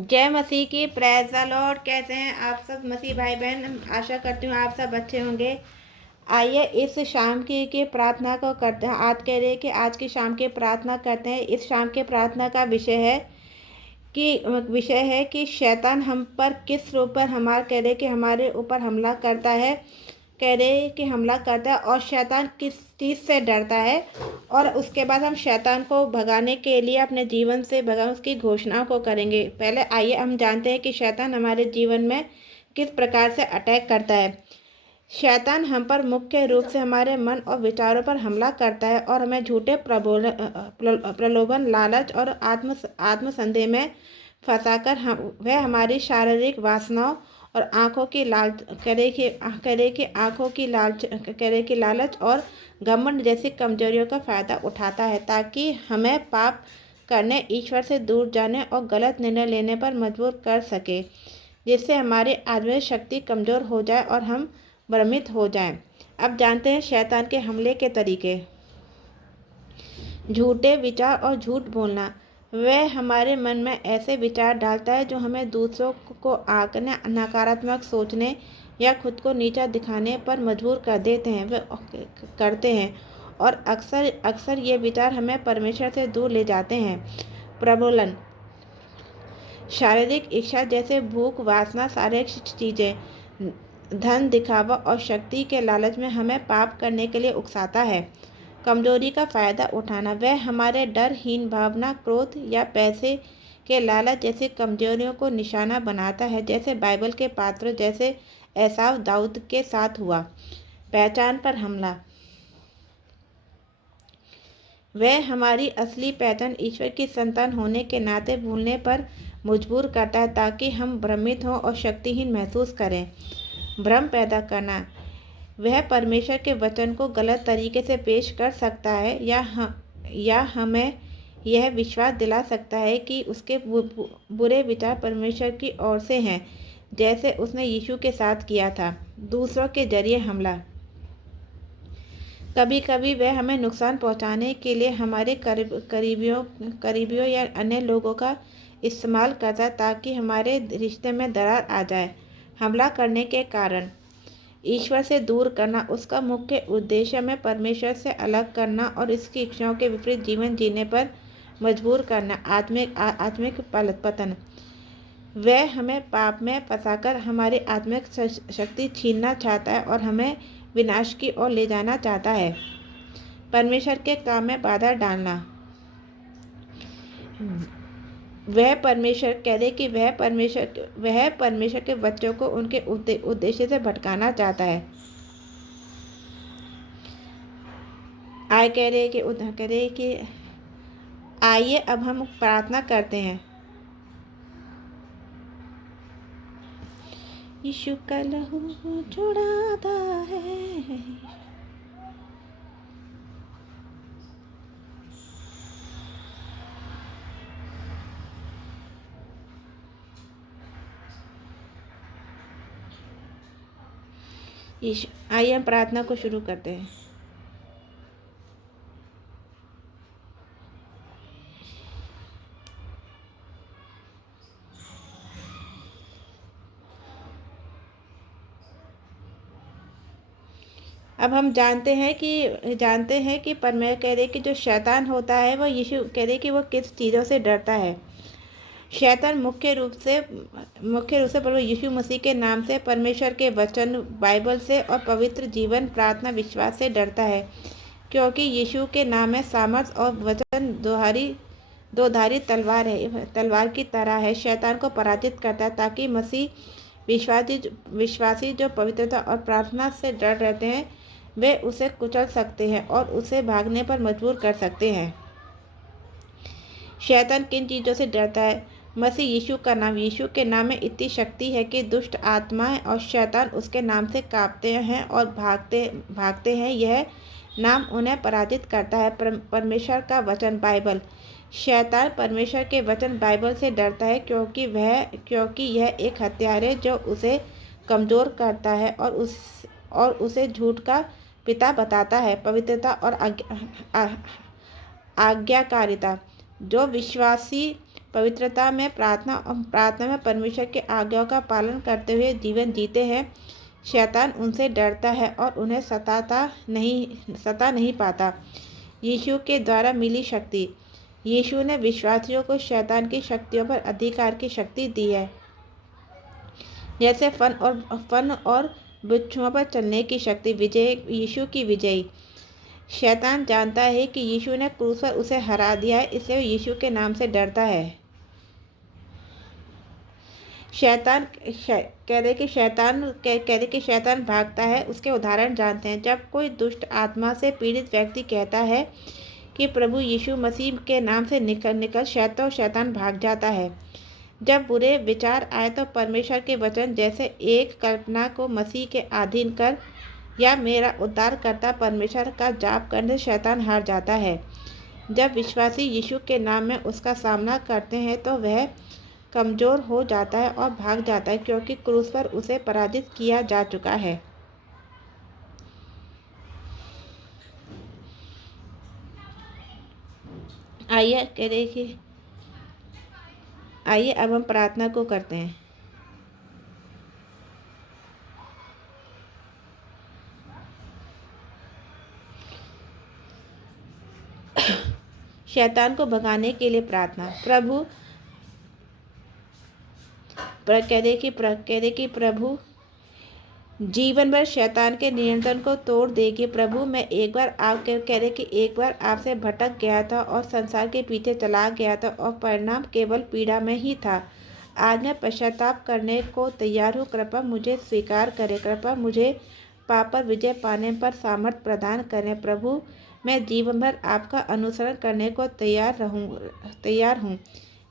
जय मसीह की, praise the Lord. कैसे हैं आप सब मसीह भाई बहन? आशा करती हूँ आप सब अच्छे होंगे। आइए इस शाम की प्रार्थना को करते हैं। आज कह रहे कि आज की शाम की प्रार्थना करते हैं। इस शाम के प्रार्थना का विषय है कि शैतान हम पर किस रूप पर हमारे ऊपर हमला करता है। कह रहे कि हमला करता है और शैतान किस चीज़ से डरता है, और उसके बाद हम शैतान को भगाने के लिए अपने जीवन से भगा उसकी घोषणाओं को करेंगे। पहले आइए हम जानते हैं कि शैतान हमारे जीवन में किस प्रकार से अटैक करता है। शैतान हम पर मुख्य रूप से हमारे मन और विचारों पर हमला करता है और हमें झूठे प्रलोभन, लालच और आत्मसंदेह में फंसाकर वह हमारी शारीरिक वासनाओं और आँखों की लालच और घमंड जैसी कमजोरियों का फायदा उठाता है, ताकि हमें पाप करने, ईश्वर से दूर जाने और गलत निर्णय लेने पर मजबूर कर सके, जिससे हमारी आत्मिक शक्ति कमजोर हो जाए और हम भ्रमित हो जाएं। अब जानते हैं शैतान के हमले के तरीके। झूठे विचार और झूठ बोलना। वह हमारे मन में ऐसे विचार डालता है जो हमें दूसरों को आंकने, नकारात्मक सोचने या खुद को नीचा दिखाने पर मजबूर कर देते हैं। वे करते हैं और अक्सर ये विचार हमें परमेश्वर से दूर ले जाते हैं। प्रलोभन। शारीरिक इच्छा जैसे भूख, वासना, शारीरिक चीज़ें, धन, दिखावा और शक्ति के लालच में हमें पाप करने के लिए उकसाता है। कमजोरी का फायदा उठाना। वह हमारे डर, हीन भावना, क्रोध या पैसे के लालच जैसी कमजोरियों को निशाना बनाता है, जैसे बाइबल के पात्र जैसे एसाव, दाऊद के साथ हुआ। पहचान पर हमला। वह हमारी असली पहचान ईश्वर की संतान होने के नाते भूलने पर मजबूर करता है, ताकि हम भ्रमित हों और शक्तिहीन महसूस करें। भ्रम पैदा करना। वह परमेश्वर के वचन को गलत तरीके से पेश कर सकता है या हमें यह विश्वास दिला सकता है कि उसके बुरे विचार परमेश्वर की ओर से हैं, जैसे उसने यीशु के साथ किया था। दूसरों के जरिए हमला। कभी कभी वह हमें नुकसान पहुंचाने के लिए हमारे करीबियों या अन्य लोगों का इस्तेमाल करता है, ताकि हमारे रिश्ते में दरार आ जाए। हमला करने के कारण। ईश्वर से दूर करना। उसका मुख्य उद्देश्य में परमेश्वर से अलग करना और इसकी इच्छाओं के विपरीत जीवन जीने पर मजबूर करना। आत्मिक पतन। वह हमें पाप में फंसाकर हमारी आत्मिक शक्ति छीनना चाहता है और हमें विनाश की ओर ले जाना चाहता है। परमेश्वर के काम में बाधा डालना। वह परमेश्वर के बच्चों को उनके उद्देश्य से भटकाना चाहता है। कह रहे कि आइए अब हम प्रार्थना करते हैं। यीशु का लहू छुड़ाता है। आइए हम प्रार्थना को शुरू करते हैं। अब हम जानते हैं कि परमेश्वर कह रहे कि जो शैतान होता है वो यीशु कह रहे कि वो किस चीज़ों से डरता है। शैतान मुख्य रूप से प्रभु यीशु मसीह के नाम से, परमेश्वर के वचन बाइबल से और पवित्र जीवन, प्रार्थना, विश्वास से डरता है, क्योंकि यीशु के नाम में सामर्थ और वचन दोधारी तलवार की तरह है। शैतान को पराजित करता है, ताकि मसीह विश्वासी जो पवित्रता और प्रार्थना से डर रहते हैं, वे उसे कुचल सकते हैं और उसे भागने पर मजबूर कर सकते हैं। शैतान किन चीज़ों से डरता है? मसीह यीशु का नाम। यीशु के नाम में इतनी शक्ति है कि दुष्ट आत्माएं और शैतान उसके नाम से कांपते हैं और भागते हैं। यह नाम उन्हें पराजित करता है। परमेश्वर का वचन बाइबल। शैतान परमेश्वर के वचन बाइबल से डरता है, क्योंकि यह एक हथियार है जो उसे कमज़ोर करता है और उसे झूठ का पिता बताता है। पवित्रता और आज्ञाकारिता। जो विश्वासी पवित्रता में प्रार्थना में परमेश्वर के आज्ञाओं का पालन करते हुए जीवन जीते हैं, शैतान उनसे डरता है और उन्हें सता नहीं पाता। यीशु के द्वारा मिली शक्ति। यीशु ने विश्वासियों को शैतान की शक्तियों पर अधिकार की शक्ति दी है, जैसे फन और बिच्छुओं पर चलने की शक्ति। यीशु की विजयी। शैतान जानता है कि यीशु ने क्रूस पर उसे हरा दिया है, इसलिए वो यीशु के नाम से डरता है। कह रहे कि शैतान भागता है। उसके उदाहरण जानते हैं। जब कोई दुष्ट आत्मा से पीड़ित व्यक्ति कहता है कि प्रभु यीशु मसीह के नाम से निकल, शैतान भाग जाता है। जब बुरे विचार आए तो परमेश्वर के वचन जैसे एक कल्पना को मसीह के अधीन कर या मेरा उद्धारकर्ता परमेश्वर का जाप करने से शैतान हार जाता है। जब विश्वासी यीशु के नाम में उसका सामना करते हैं तो वह कमज़ोर हो जाता है और भाग जाता है, क्योंकि क्रूस पर उसे पराजित किया जा चुका है। आइए अब हम प्रार्थना को करते हैं। शैतान को भगाने के लिए प्रार्थना। प्रभु प्रभु जीवन भर शैतान के नियंत्रण को तोड़ देगी। प्रभु मैं एक बार आपसे भटक गया था और संसार के पीछे चला गया था और परिणाम केवल पीड़ा में ही था। आज मैं पश्चाताप करने को तैयार हूँ। कृपया मुझे स्वीकार करें। कृपया मुझे पाप पर विजय पाने पर सामर्थ्य प्रदान करें। प्रभु मैं जीवन भर आपका अनुसरण करने को तैयार हूँ।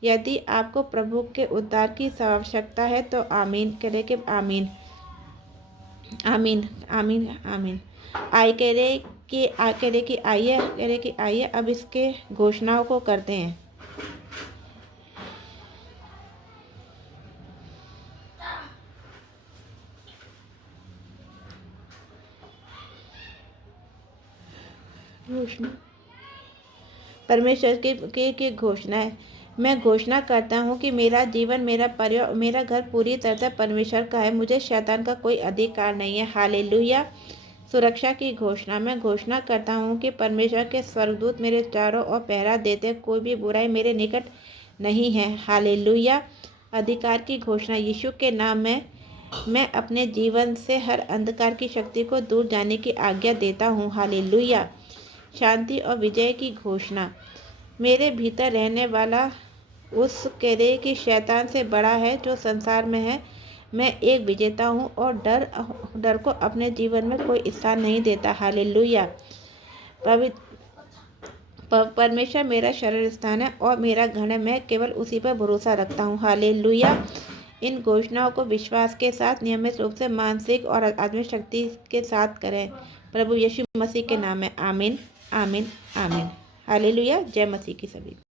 यदि आपको प्रभु के उद्धार की आवश्यकता है तो आमीन करें कि आमीन आमीन आमीन आमीन। आइए अब इसके घोषणाओं को करते हैं। परमेश्वर की घोषणा है। मैं घोषणा करता हूँ कि मेरा जीवन, मेरा परिवार, मेरा घर पूरी तरह से परमेश्वर का है। मुझे शैतान का कोई अधिकार नहीं है। हालेलुया। सुरक्षा की घोषणा। मैं घोषणा करता हूँ कि परमेश्वर के स्वर्गदूत मेरे चारों ओर पहरा देते, कोई भी बुराई मेरे निकट नहीं है। हालेलुया। अधिकार की घोषणा। यीशु के नाम में मैं अपने जीवन से हर अंधकार की शक्ति को दूर जाने की आज्ञा देता हूँ। हालेलुया। शांति और विजय की घोषणा। मेरे भीतर रहने वाला उस कि शैतान से बड़ा है जो संसार में है। मैं एक विजेता हूँ और डर को अपने जीवन में कोई स्थान नहीं देता। हालेलुया। परमेश्वर मेरा शरण स्थान है और मेरा घर है। मैं केवल उसी पर भरोसा रखता हूँ। हालेलुया। इन घोषणाओं को विश्वास के साथ नियमित रूप से मानसिक और आत्मिक शक्ति के साथ करें। प्रभु यीशु मसीह के नाम में आमीन आमीन आमीन। हालेलुया। जय मसीह की सभी।